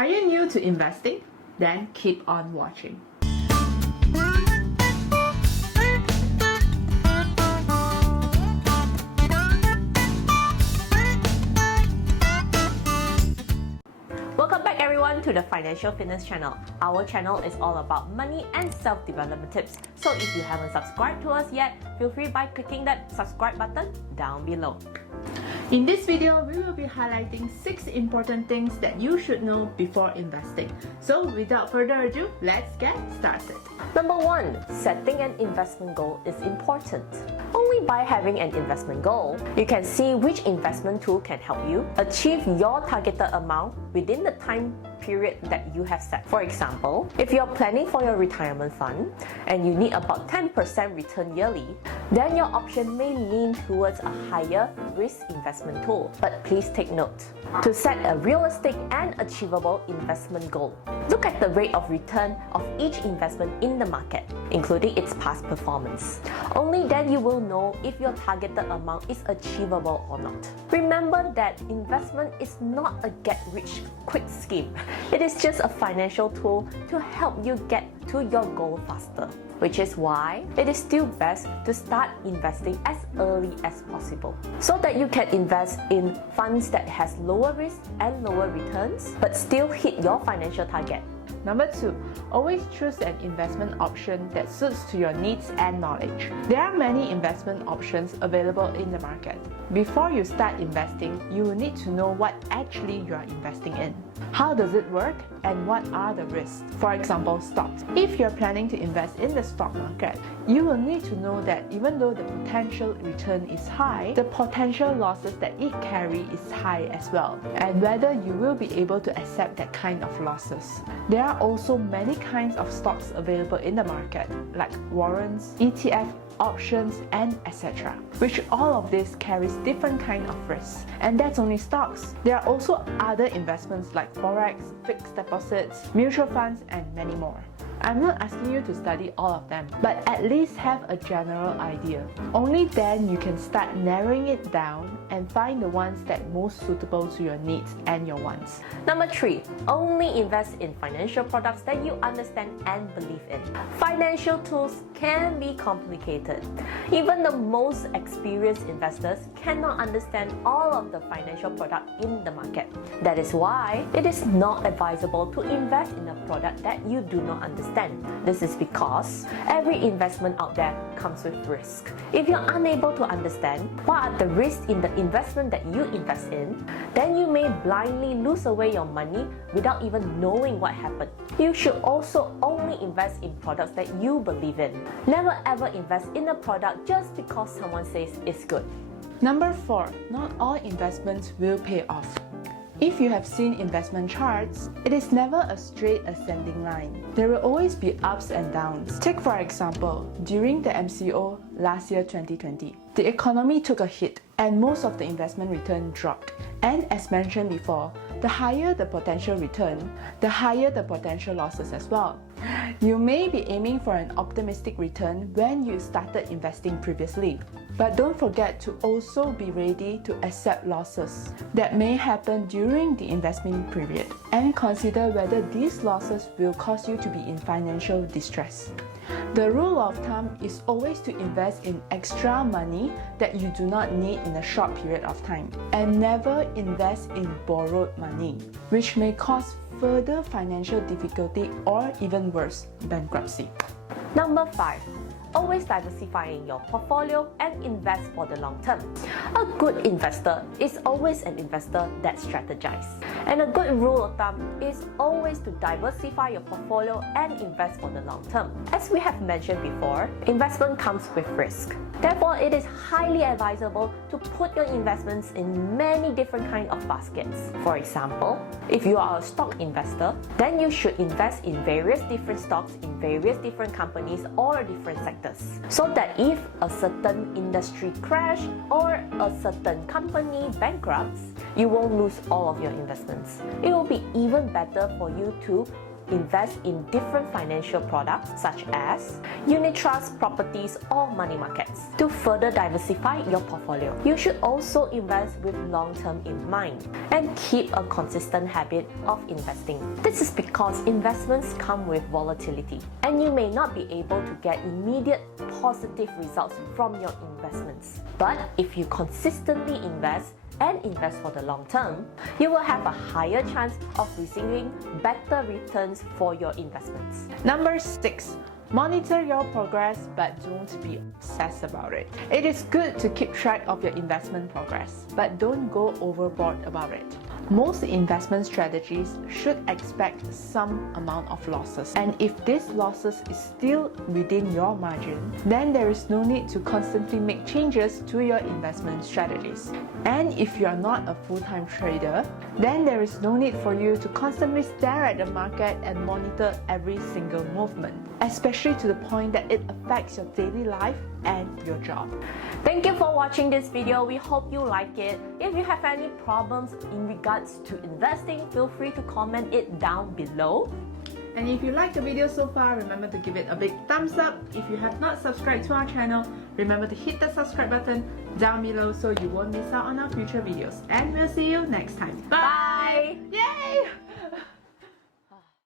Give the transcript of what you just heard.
Are you new to investing? Then keep on watching. Welcome back everyone to the Financial Fitness channel. Our channel is all about money and self-development tips. So if you haven't subscribed to us yet, feel free by clicking that subscribe button down below. In this video, we will be highlighting 6 important things that you should know before investing. So without further ado, let's get started. Number 1. Setting an investment goal is important. Only by having an investment goal, you can see which investment tool can help you achieve your targeted amount within the time period that you have set. For example, if you're planning for your retirement fund and you need about 10% return yearly, then your option may lean towards a higher risk investment tool. But please take note, to set a realistic and achievable investment goal, look at the rate of return of each investment in the market, including its past performance. Only then you will know if your targeted amount is achievable or not. Remember that investment is not a get-rich-quick scheme. It is just a financial tool to help you get to your goal faster, which is why it is still best to start investing as early as possible, so that you can invest in funds that has lower risk and lower returns, but still hit your financial target. Number 2, always choose an investment option that suits to your needs and knowledge. There are many investment options available in the market. Before you start investing, you will need to know what actually you are investing in. How does it work and what are the risks? For example, stocks. If you're planning to invest in the stock market, you will need to know that even though the potential return is high, the potential losses that it carries is high as well, and whether you will be able to accept that kind of losses. There are also many kinds of stocks available in the market, like warrants, ETF, options, and etc., which all of this carries different kind of risks. And that's only stocks. There are also other investments like forex, fixed deposits, mutual funds, and many more. I'm not asking you to study all of them, but at least have a general idea. Only then you can start narrowing it down and find the ones that most suitable to your needs and your wants. Number 3. Only invest in financial products that you understand and believe in. Financial tools can be complicated. Even the most experienced investors cannot understand all of the financial products in the market. That is why it is not advisable to invest in a product that you do not understand. This is because every investment out there comes with risk. If you're unable to understand what are the risks in the investment that you invest in, then you may blindly lose away your money without even knowing what happened. You should also only invest in products that you believe in. Never ever invest in a product just because someone says it's good. Number 4, not all investments will pay off. If you have seen investment charts, it is never a straight ascending line. There will always be ups and downs. Take for example, during the MCO last year 2020, the economy took a hit and most of the investment return dropped. And as mentioned before, the higher the potential return, the higher the potential losses as well. You may be aiming for an optimistic return when you started investing previously. But don't forget to also be ready to accept losses that may happen during the investment period, and consider whether these losses will cause you to be in financial distress. The rule of thumb is always to invest in extra money that you do not need in a short period of time, and never invest in borrowed money, which may cause further financial difficulty or even worse, bankruptcy. Number 5. Always diversifying your portfolio and invest for the long term. A good investor is always an investor that strategizes. And a good rule of thumb is always to diversify your portfolio and invest for the long term. As we have mentioned before, investment comes with risk. Therefore, it is highly advisable to put your investments in many different kinds of baskets. For example, if you are a stock investor, then you should invest in various different stocks in various different companies or different sectors, so that if a certain industry crash or a certain company bankrupts, you won't lose all of your investments. It will be even better for you to invest in different financial products such as unit trusts, properties, or money markets to further diversify your portfolio. You should also invest with long-term in mind and keep a consistent habit of investing. This is because investments come with volatility and you may not be able to get immediate positive results from your investments. But if you consistently invest and invest for the long term, you will have a higher chance of receiving better returns for your investments. Number 6. Monitor your progress, but don't be obsessed about it. It is good to keep track of your investment progress, but don't go overboard about it. Most investment strategies should expect some amount of losses, and if these losses is still within your margin, then there is no need to constantly make changes to your investment strategies. And if you are not a full-time trader, then there is no need for you to constantly stare at the market and monitor every single movement, especially to the point that it affects your daily life and your job. Thank you for watching this video. We hope you like it. If you have any problems in regards to investing, feel free to comment it down below. And if you like the video so far, remember to give it a big thumbs up. If you have not subscribed to our channel, remember to hit the subscribe button down below so you won't miss out on our future videos. And we'll see you next time. Bye! Yay!